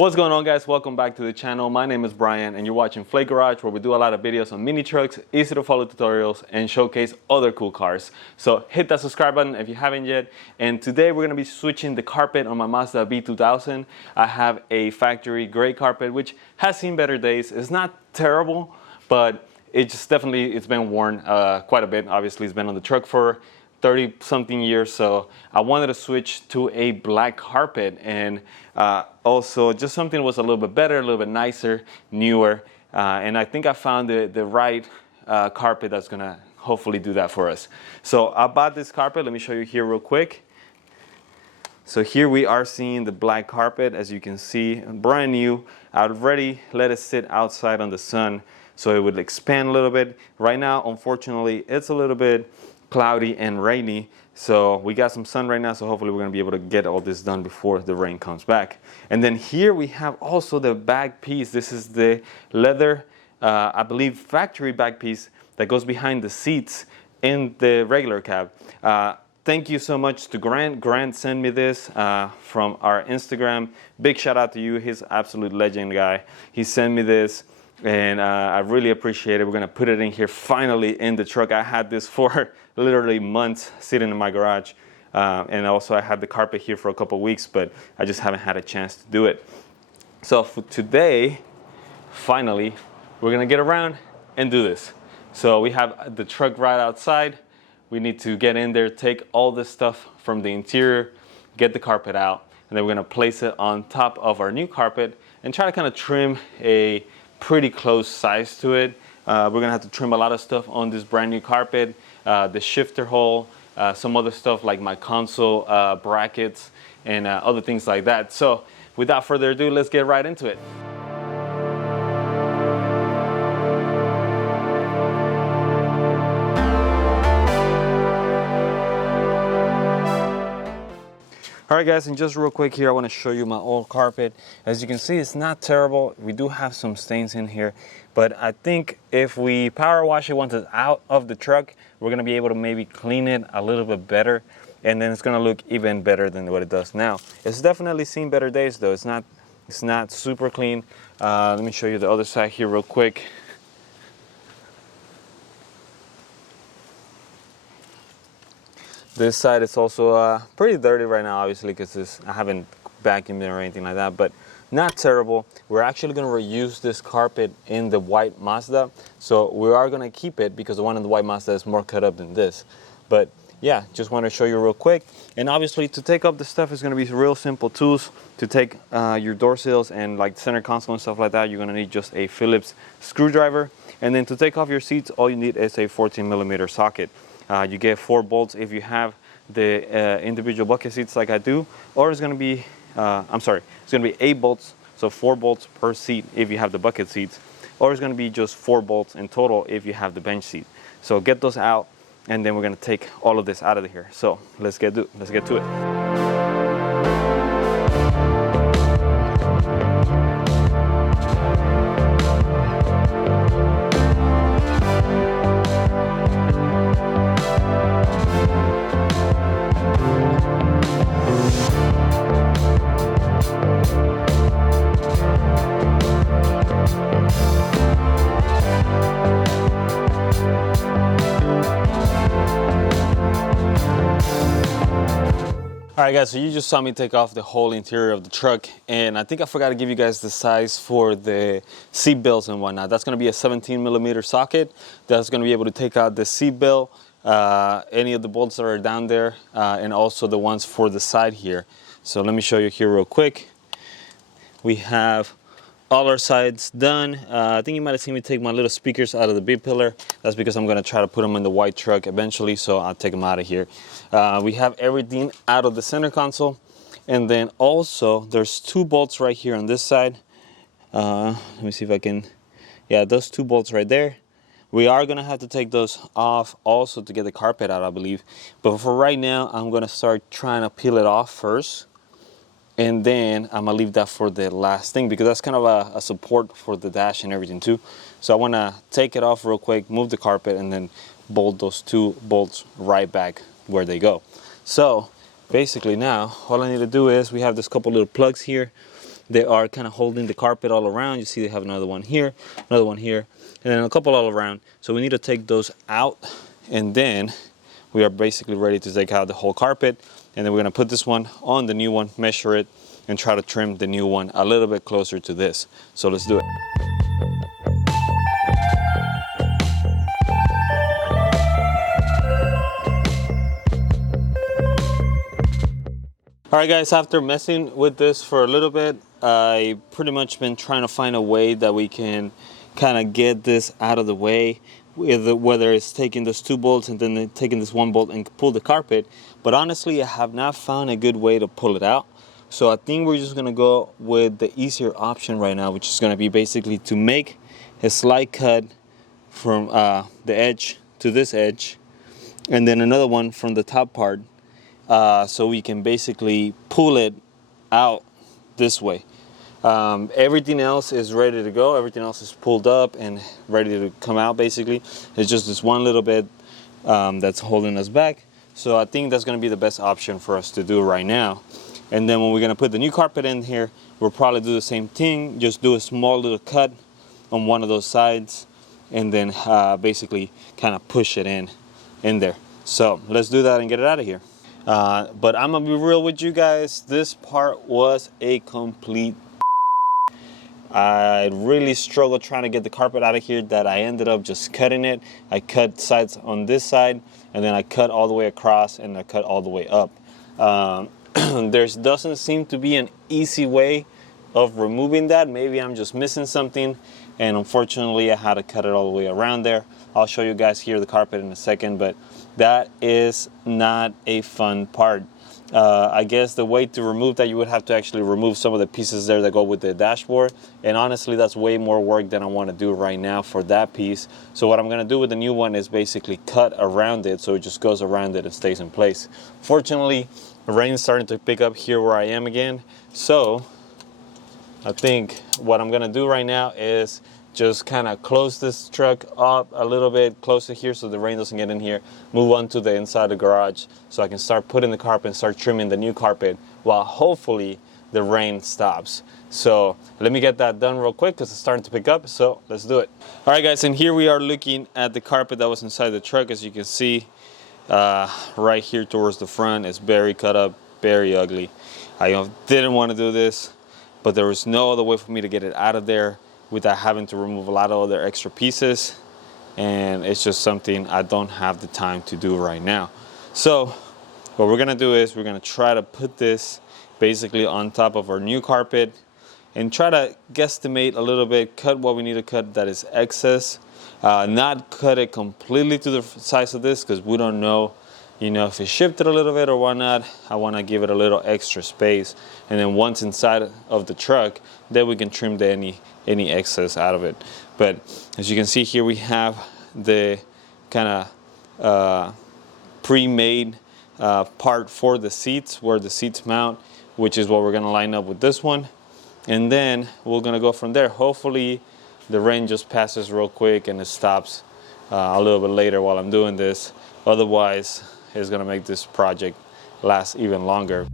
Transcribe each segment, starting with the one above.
What's going on, guys? Welcome back to the channel. My name is Brian and you're watching Flake Garage, where we do a lot of videos on mini trucks, easy to follow tutorials, and showcase other cool cars. So hit that subscribe button if you haven't yet. And today we're going to be switching the carpet on my Mazda B2000. I have a factory gray carpet which has seen better days. It's not terrible, but it's been worn quite a bit. Obviously it's been on the truck for 30 something years, so I wanted to switch to a black carpet, and also just something that was a little bit better, a little bit nicer, newer, and I think I found the right carpet that's gonna hopefully do that for us. So I bought this carpet. Let me show you here real quick. So here we are seeing the black carpet, as you can see, brand new. I'd already let it sit outside on the sun so it would expand a little bit. Right now, unfortunately, it's a little bit cloudy and rainy, so we got some sun right now, so hopefully we're going to be able to get all this done before the rain comes back. And then here we have also the back piece. This is the leather, I believe, factory back piece that goes behind the seats in the regular cab. Thank you so much to Grant sent me this from our Instagram. Big shout out to you. He's an absolute legend guy. He sent me this, and I really appreciate it. We're gonna put it in here finally in the truck. I had this for literally months sitting in my garage, and also I had the carpet here for a couple weeks, but I just haven't had a chance to do it. So for today, finally, we're gonna get around and do this. So we have the truck right outside. We need to get in there, take all this stuff from the interior, get the carpet out, and then we're gonna place it on top of our new carpet and try to kind of trim a pretty close size to it. We're gonna have to trim a lot of stuff on this brand new carpet, the shifter hole, some other stuff like my console brackets, and other things like that. So without further ado, let's get right into it. Alright guys, and just real quick here, I want to show you my old carpet. As you can see, it's not terrible. We do have some stains in here, but I think if we power wash it once it's out of the truck, we're going to be able to maybe clean it a little bit better, and then it's going to look even better than what it does now. It's definitely seen better days though. It's not super clean. Let me show you the other side here real quick. This side is also pretty dirty right now, obviously, because I haven't vacuumed it or anything like that, but not terrible. We're actually going to reuse this carpet in the white Mazda, so we are going to keep it because the one in the white Mazda is more cut up than this. But yeah, just want to show you real quick. And obviously, to take up the stuff is going to be real simple tools. To take your door sills and like center console and stuff like that, you're going to need just a Phillips screwdriver. And then to take off your seats, all you need is a 14mm socket. You get 4 bolts if you have the individual bucket seats like I do, or it's going to be, it's going to be 8 bolts, so 4 bolts per seat if you have the bucket seats, or it's going to be just 4 bolts in total if you have the bench seat. So get those out, and then we're going to take all of this out of here. So let's get to it. Alright guys, so you just saw me take off the whole interior of the truck, and I think I forgot to give you guys the size for the seat belts and whatnot. That's going to be a 17mm socket. That's going to be able to take out the seat belt, any of the bolts that are down there, and also the ones for the side here. So let me show you here real quick. We have all our sides done. I think you might have seen me take my little speakers out of the B-pillar. That's because I'm gonna try to put them in the white truck eventually, so I'll take them out of here. We have everything out of the center console. And then also, there's 2 bolts right here on this side. Let me see if I can, yeah, those 2 bolts right there. We are gonna have to take those off also to get the carpet out, I believe. But for right now, I'm gonna start trying to peel it off first. And then I'm gonna leave that for the last thing, because that's kind of a support for the dash and everything too. So I wanna take it off real quick, move the carpet, and then bolt those 2 bolts right back where they go. So basically now, all I need to do is, we have this couple little plugs here. they are kind of holding the carpet all around. You see they have another one here, and then a couple all around. So we need to take those out, and then we are basically ready to take out the whole carpet. And then we're gonna put this one on the new one, measure it, and try to trim the new one a little bit closer to this. So let's do it. All right guys, after messing with this for a little bit, I pretty much been trying to find a way that we can kind of get this out of the way, whether it's taking those 2 bolts and then taking this 1 bolt and pull the carpet. But honestly, I have not found a good way to pull it out. So I think we're just gonna go with the easier option right now, which is gonna be basically to make a slight cut from the edge to this edge, and then another one from the top part, so we can basically pull it out this way. Everything else is ready to go. Everything else is pulled up and ready to come out basically. It's just this one little bit that's holding us back. So I think that's gonna be the best option for us to do right now. And then when we're gonna put the new carpet in here, we'll probably do the same thing, just do a small little cut on one of those sides, and then basically kind of push it in there. So let's do that and get it out of here. But I'm gonna be real with you guys, this part was a complete I really struggled trying to get the carpet out of here, that I ended up just cutting it. I cut sides on this side, and then I cut all the way across, and I cut all the way up. There doesn't seem to be an easy way of removing that. Maybe I'm just missing something, and unfortunately I had to cut it all the way around there. I'll show you guys here the carpet in a second, but that is not a fun part. I guess the way to remove that, you would have to actually remove some of the pieces there that go with the dashboard, and honestly that's way more work than I want to do right now for that piece. So what I'm going to do with the new one is basically cut around it so it just goes around it and stays in place. Fortunately, the rain's starting to pick up here where I am again, so I think what I'm going to do right now is just kind of close this truck up a little bit closer here so the rain doesn't get in here, move on to the inside of the garage so I can start putting the carpet and start trimming the new carpet while hopefully the rain stops. So let me get that done real quick because it's starting to pick up, so let's do it. All right guys, and here we are looking at the carpet that was inside the truck. As you can see, right here towards the front, it's very cut up, very ugly. I didn't want to do this, but there was no other way for me to get it out of there without having to remove a lot of other extra pieces, and it's just something I don't have the time to do right now. So what we're gonna do is we're gonna try to put this basically on top of our new carpet and try to guesstimate a little bit, cut what we need to cut that is excess, not cut it completely to the size of this because we don't know, you know, if it shifted a little bit or whatnot. I want to give it a little extra space, and then once inside of the truck, then we can trim any excess out of it. But as you can see here, we have the kind of pre-made part for the seats, where the seats mount, which is what we're going to line up with this one, and then we're going to go from there. Hopefully the rain just passes real quick and it stops a little bit later while I'm doing this. Otherwise, it's gonna make this project last even longer.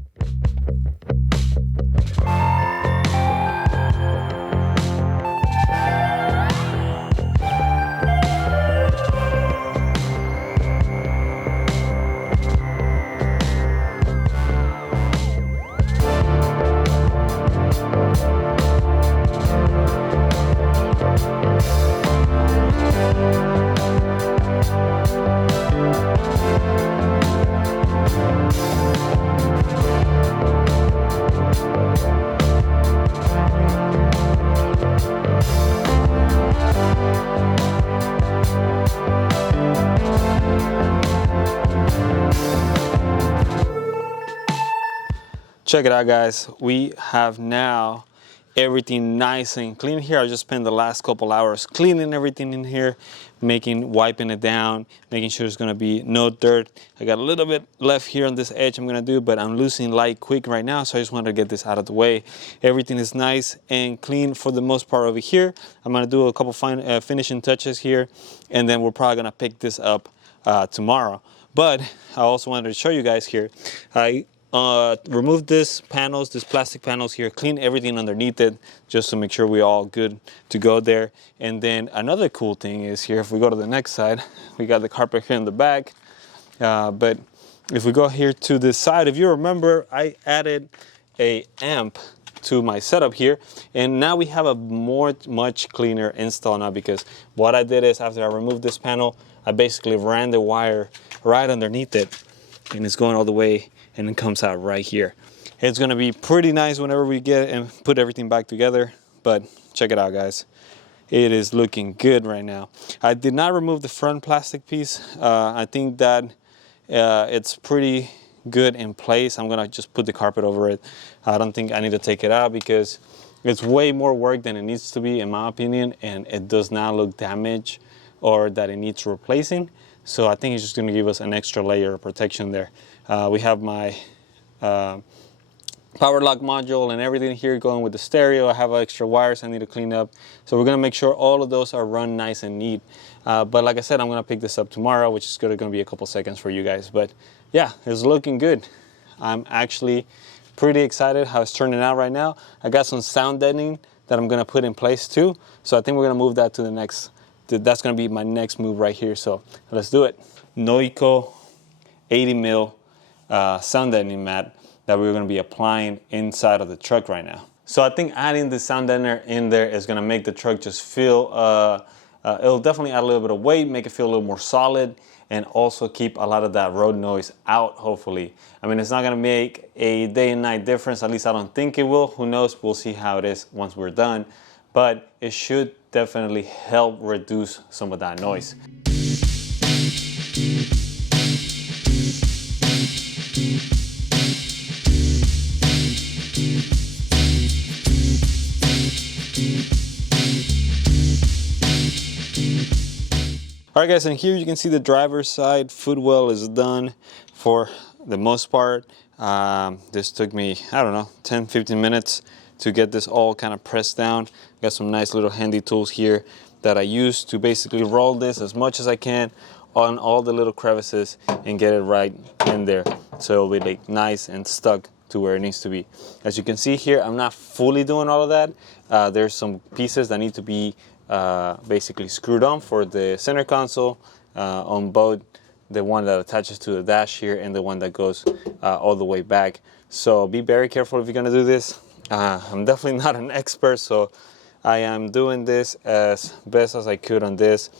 Check it out guys, we have now everything nice and clean here. I just spent the last couple hours cleaning everything in here, wiping it down, making sure there's gonna be no dirt. I got a little bit left here on this edge I'm gonna do, but I'm losing light quick right now, so I just wanted to get this out of the way. Everything is nice and clean for the most part over here. I'm gonna do a couple fine finishing touches here, and then we're probably gonna pick this up tomorrow. But I also wanted to show you guys here, I remove this plastic panels here, clean everything underneath it, just to make sure we're all good to go there. And then another cool thing is here, if we go to the next side, we got the carpet here in the back. But if we go here to this side, if you remember, I added a amp to my setup here, and now we have a much cleaner install now, because what I did is, after I removed this panel, I basically ran the wire right underneath it, and it's going all the way, and it comes out right here. It's gonna be pretty nice whenever we get and put everything back together, but check it out, guys. It is looking good right now. I did not remove the front plastic piece. I think that it's pretty good in place. I'm gonna just put the carpet over it. I don't think I need to take it out, because it's way more work than it needs to be, in my opinion, and it does not look damaged or that it needs replacing. So I think it's just gonna give us an extra layer of protection there. We have my power lock module and everything here going with the stereo. I have extra wires I need to clean up. So we're gonna make sure all of those are run nice and neat. But like I said, I'm gonna pick this up tomorrow, which is gonna be a couple seconds for you guys. But yeah, it's looking good. I'm actually pretty excited how it's turning out right now. I got some sound deadening that I'm gonna put in place too. So I think we're gonna move that to the next, that's gonna be my next move right here. So let's do it. Noico 80 mil sound deadening mat that we're gonna be applying inside of the truck right now. So I think adding the sound deadener in there is gonna make the truck just feel, it'll definitely add a little bit of weight, make it feel a little more solid, and also keep a lot of that road noise out, hopefully. I mean, it's not gonna make a day and night difference, at least I don't think it will. Who knows, we'll see how it is once we're done. But it should definitely help reduce some of that noise. All right, guys, and here you can see the driver's side footwell is done for the most part. This took me, I don't know, 10-15 minutes to get this all kind of pressed down. Got some nice little handy tools here that I use to basically roll this as much as I can on all the little crevices and get it right in there, so it'll be like nice and stuck to where it needs to be. As you can see here, I'm not fully doing all of that. There's some pieces that need to be basically screwed on for the center console on both the one that attaches to the dash here and the one that goes all the way back. So be very careful if you're gonna do this. I'm definitely not an expert, so I am doing this as best as I could on this.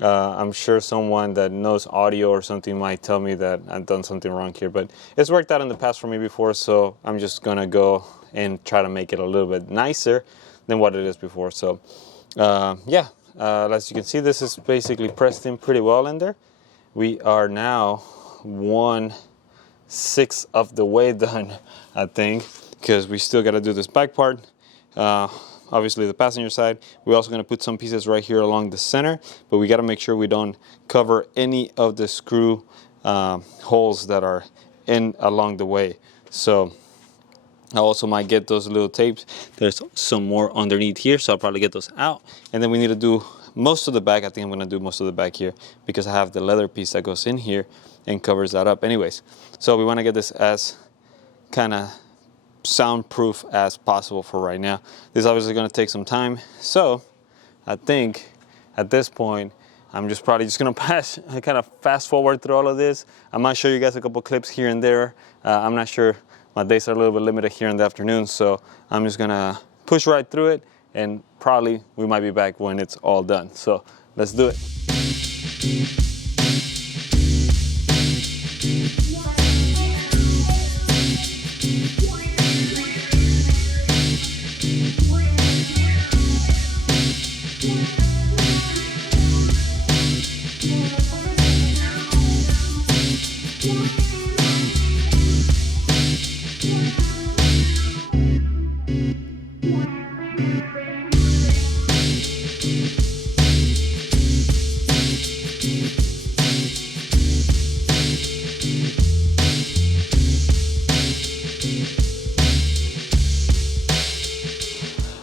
I'm sure someone that knows audio or something might tell me that I've done something wrong here, but it's worked out in the past for me before, so I'm just gonna go and try to make it a little bit nicer than what it is before. So yeah, as you can see, this is basically pressed in pretty well in there. We are now 1/6 of the way done, I think, because we still got to do this back part. Obviously the passenger side. We're also going to put some pieces right here along the center, but we got to make sure we don't cover any of the screw holes that are in along the way. So I also might get those little tapes. There's some more underneath here, so I'll probably get those out. And then we need to do most of the back. I think I'm gonna do most of the back here because I have the leather piece that goes in here and covers that up anyways. So we wanna get this as kind of soundproof as possible for right now. This is obviously gonna take some time. So I think at this point, I'm just probably just gonna kind of fast forward through all of this. I might show you guys a couple clips here and there. I'm not sure. My days are a little bit limited here in the afternoon, so I'm just gonna push right through it, and probably we might be back when it's all done. So let's do it.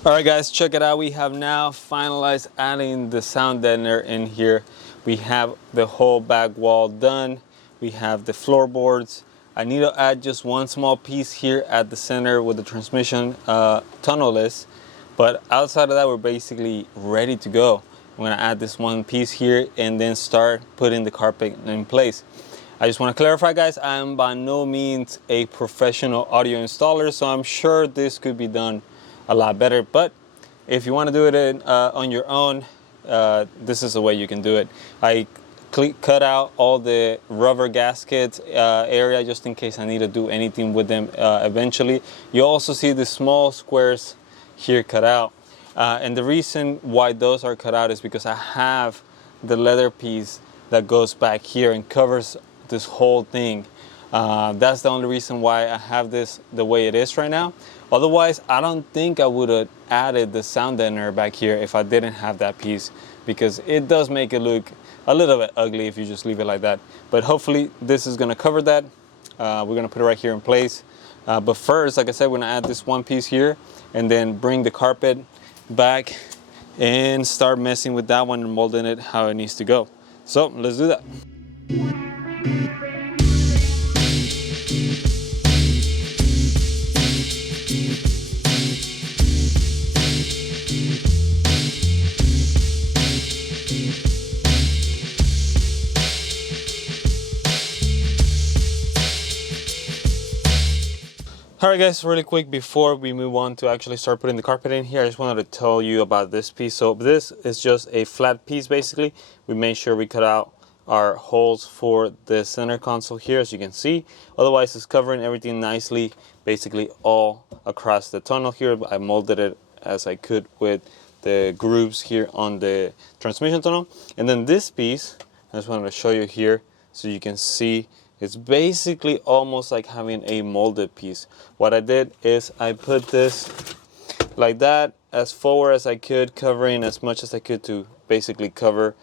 All right, guys, check it out. We have now finalized adding the sound deadener in here. We have the whole back wall done. We have the floorboards I need to add just one small piece here at the center with the transmission tunnel list. But outside of that, we're basically ready to go. I'm gonna add this one piece here and then start putting the carpet in place. I just want to clarify, guys, I am by no means a professional audio installer, so I'm sure this could be done a lot better. But if you want to do it on your own, this is the way you can do it. I cut out all the rubber gaskets area just in case I need to do anything with them eventually. You also see the small squares here cut out. And the reason why those are cut out is because I have the leather piece that goes back here and covers this whole thing. That's the only reason why I have this the way it is right now. Otherwise, I don't think I would have added the sound deadener back here if I didn't have that piece, because it does make it look a little bit ugly if you just leave it like that. But hopefully this is gonna cover that. We're gonna put it right here in place. But first, like I said, we're gonna add this one piece here and then bring the carpet back and start messing with that one and molding it how it needs to go. So let's do that. Alright guys, really quick before we move on to actually start putting the carpet in here, I just wanted to tell you about this piece. So this is just a flat piece basically. We made sure we cut out our holes for the center console here, as you can see. Otherwise it's covering everything nicely, basically all across the tunnel here. I molded it as I could with the grooves here on the transmission tunnel. And then this piece, I just wanted to show you here so you can see. It's basically almost like having a molded piece. What I did is I put this like that as forward as I could, covering as much as I could to basically cover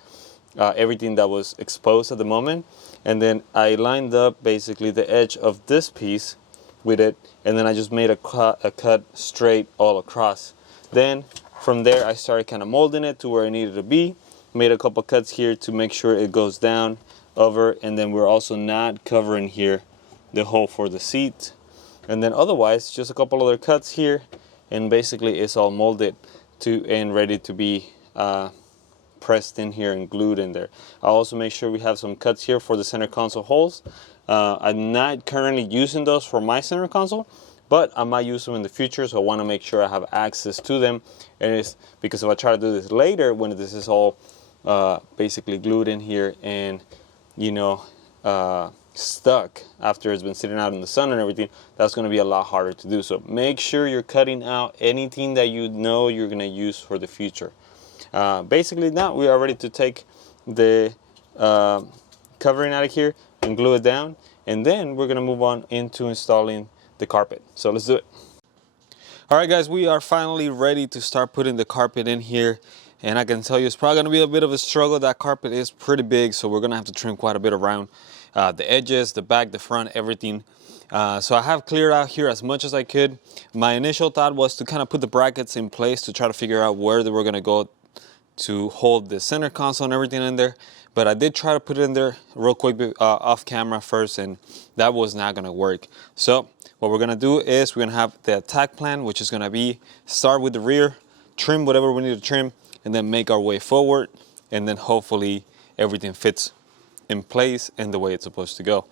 everything that was exposed at the moment. And then I lined up basically the edge of this piece with it, and then I just made a cut straight all across. Then from there I started kind of molding it to where it needed to be. Made a couple cuts here to make sure it goes down over, and then we're also not covering here the hole for the seat. And then otherwise just a couple other cuts here, and basically it's all molded to and ready to be pressed in here and glued in there. I'll also make sure we have some cuts here for the center console holes. I'm not currently using those for my center console, but I might use them in the future, so I want to make sure I have access to them. And it's because if I try to do this later when this is all basically glued in here and stuck after it's been sitting out in the sun and everything, that's going to be a lot harder to do. So make sure you're cutting out anything that you know you're going to use for the future. Basically now we are ready to take the covering out of here and glue it down, and then we're going to move on into installing the carpet. So let's do it. Alright guys, we are finally ready to start putting the carpet in here. And I can tell you it's probably going to be a bit of a struggle. That carpet is pretty big, so we're going to have to trim quite a bit around the edges, the back, the front, everything. So I have cleared out here as much as I could. My initial thought was to kind of put the brackets in place to try to figure out where they were going to go to hold the center console and everything in there. But I did try to put it in there real quick off camera first, and that was not going to work. So what we're going to do is we're going to have the attack plan, which is going to be start with the rear, trim whatever we need to trim, and then make our way forward, and then hopefully everything fits in place and the way it's supposed to go.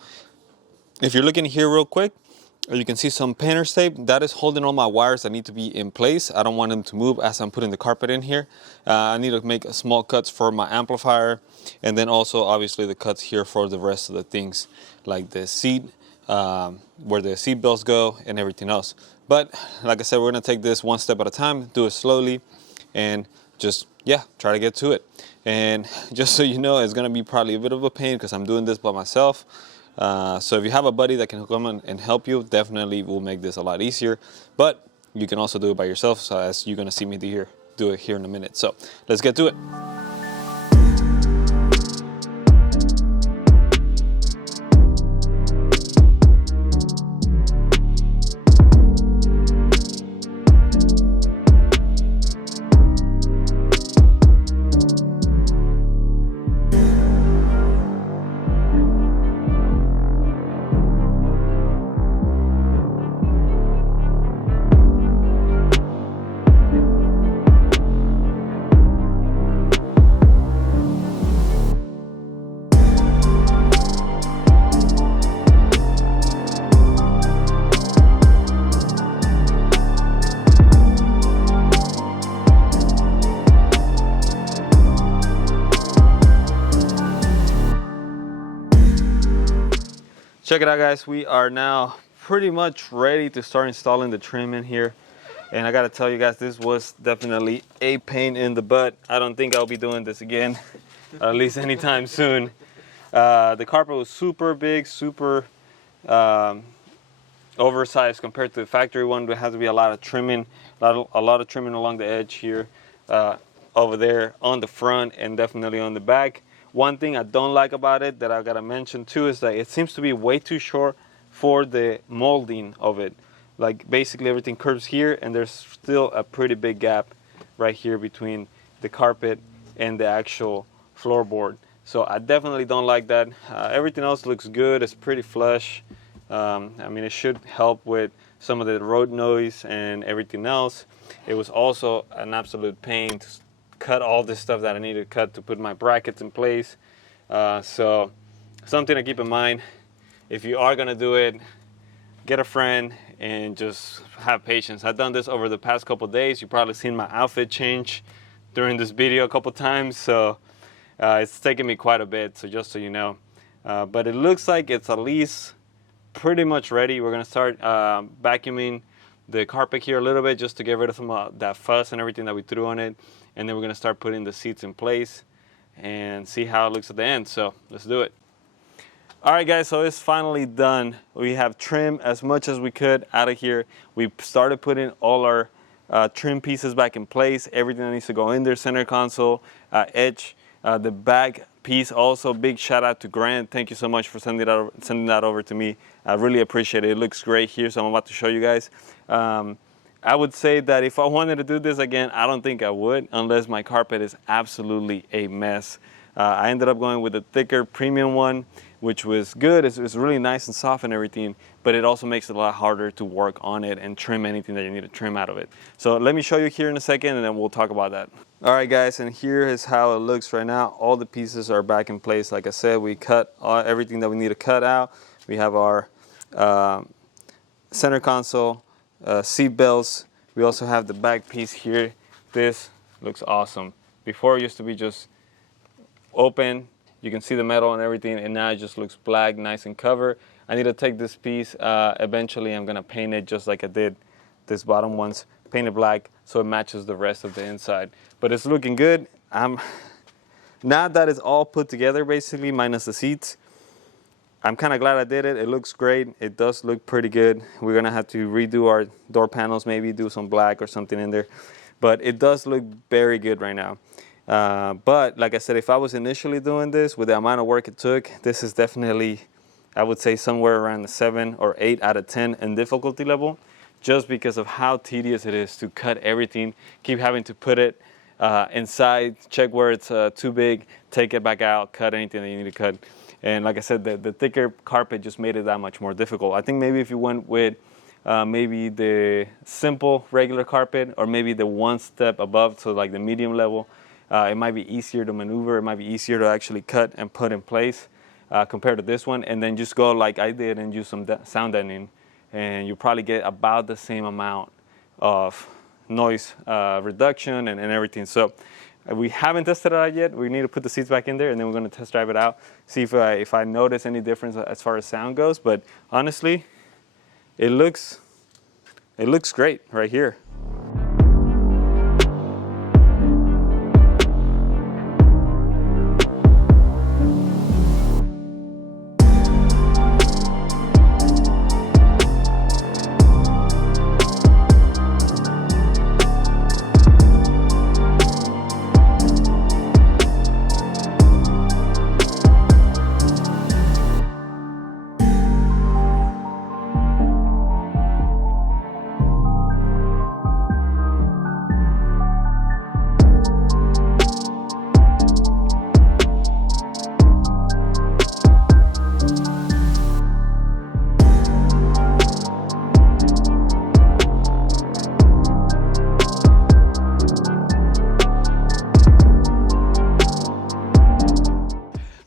If you're looking here real quick, you can see some painter's tape that is holding all my wires that need to be in place. I don't want them to move as I'm putting the carpet in here. I need to make small cuts for my amplifier, and then also obviously the cuts here for the rest of the things like the seat, where the seat belts go and everything else. But like I said, we're gonna take this one step at a time, do it slowly, and just try to get to it. And just so you know, it's gonna be probably a bit of a pain because I'm doing this by myself. So if you have a buddy that can come in and help you, definitely will make this a lot easier. But you can also do it by yourself, so as you're gonna see me do it here in a minute. So let's get to it. Check it out, guys. We are now pretty much ready to start installing the trim in here. And I gotta tell you guys, this was definitely a pain in the butt. I don't think I'll be doing this again, at least anytime soon. The carpet was super big, super oversized compared to the factory one. There has to be a lot of trimming, a lot of trimming along the edge here, over there on the front, and definitely on the back. One thing I don't like about it that I gotta mention too is that it seems to be way too short for the molding of it. Like basically everything curves here, and there's still a pretty big gap right here between the carpet and the actual floorboard. So I definitely don't like that. Everything else looks good. It's pretty flush. I mean, it should help with some of the road noise and everything else. It was also an absolute pain to cut all this stuff that I needed to cut to put my brackets in place. So something to keep in mind. If you are gonna do it, get a friend and just have patience. I've done this over the past couple days. You've probably seen my outfit change during this video a couple times, so it's taken me quite a bit, so just so you know. But it looks like it's at least pretty much ready. We're gonna start vacuuming the carpet here a little bit just to get rid of some of that fuss and everything that we threw on it. And then we're gonna start putting the seats in place and see how it looks at the end. So let's do it. All right, guys, so it's finally done. We have trimmed as much as we could out of here. We started putting all our trim pieces back in place. Everything that needs to go in there, center console, edge, the back piece. Also, big shout out to Grant. Thank you so much for sending that over to me. I really appreciate it. It looks great here, so I'm about to show you guys. I would say that if I wanted to do this again, I don't think I would, unless my carpet is absolutely a mess. I ended up going with a thicker premium one, which was good. It's really nice and soft and everything, but it also makes it a lot harder to work on it and trim anything that you need to trim out of it. So let me show you here in a second, and then we'll talk about that. All right, guys, and here is how it looks right now. All the pieces are back in place. Like I said, we cut everything that we need to cut out. We have our center console, seat belts. We also have the back piece here. This looks awesome. Before it used to be just open. You can see the metal and everything, and now it just looks black, nice and covered. I need to take this piece, eventually I'm gonna paint it just like I did this bottom ones, paint it black so it matches the rest of the inside. But it's looking good. Now that it's all put together basically, minus the seats, I'm kind of glad I did it. It looks great. It does look pretty good. We're gonna have to redo our door panels, maybe do some black or something in there. But it does look very good right now. But like I said, if I was initially doing this with the amount of work it took, this is definitely, I would say, somewhere around the 7 or 8 out of 10 in difficulty level, just because of how tedious it is to cut everything, keep having to put it inside, check where it's too big, take it back out, cut anything that you need to cut. And like I said, the thicker carpet just made it that much more difficult. I think maybe if you went with maybe the simple regular carpet, or maybe the one step above, so like the medium level, it might be easier to maneuver. It might be easier to actually cut and put in place compared to this one. And then just go like I did and use some sound deadening, and you probably get about the same amount of noise reduction and everything. So we haven't tested it out yet. We need to put the seats back in there, and then we're going to test drive it out, see if I notice any difference as far as sound goes. But honestly, it looks great right here.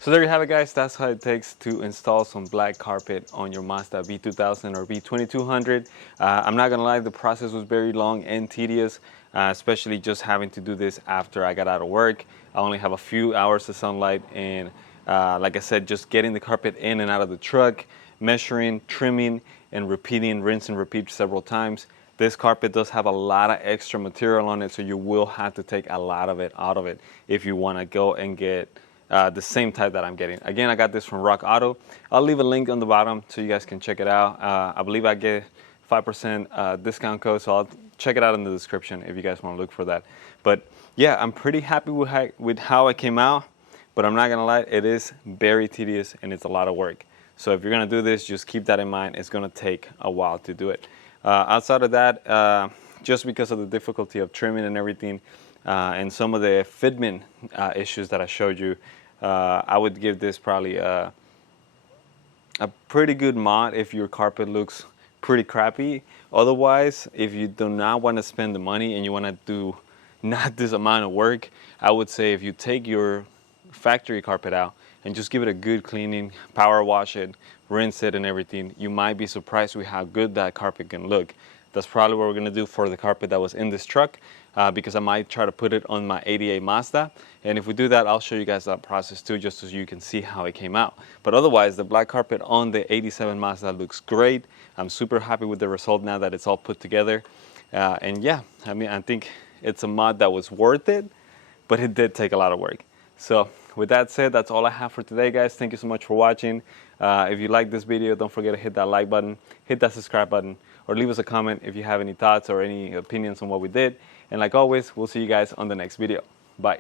So there you have it, guys. That's how it takes to install some black carpet on your Mazda B2000 or B2200. I'm not gonna lie, the process was very long and tedious, especially just having to do this after I got out of work. I only have a few hours of sunlight, and like I said, just getting the carpet in and out of the truck, measuring, trimming, and repeating, rinse and repeat several times. This carpet does have a lot of extra material on it, so you will have to take a lot of it out of it if you want to go and get the same type that I'm getting. Again, I got this from Rock Auto. I'll leave a link on the bottom so you guys can check it out. I believe I get 5% discount code, so I'll check it out in the description if you guys want to look for that. But yeah, I'm pretty happy with how it came out, but I'm not gonna lie, it is very tedious and it's a lot of work. So if you're gonna do this, just keep that in mind. It's gonna take a while to do it. Outside of that, just because of the difficulty of trimming and everything, and some of the fitment issues that I showed you, I would give this probably a pretty good mod if your carpet looks pretty crappy. Otherwise, if you do not want to spend the money and you want to do not this amount of work, I would say if you take your factory carpet out and just give it a good cleaning, power wash it, rinse it and everything, you might be surprised with how good that carpet can look. That's probably what we're going to do for the carpet that was in this truck, because I might try to put it on my 88 Mazda. And if we do that, I'll show you guys that process too, just so you can see how it came out. But otherwise, the black carpet on the 87 Mazda looks great. I'm super happy with the result now that it's all put together. And yeah, I mean, I think it's a mod that was worth it, but it did take a lot of work. So with that said, that's all I have for today, guys. Thank you so much for watching. If you like this video, don't forget to hit that like button, hit that subscribe button, or leave us a comment if you have any thoughts or any opinions on what we did. And like always, we'll see you guys on the next video. Bye.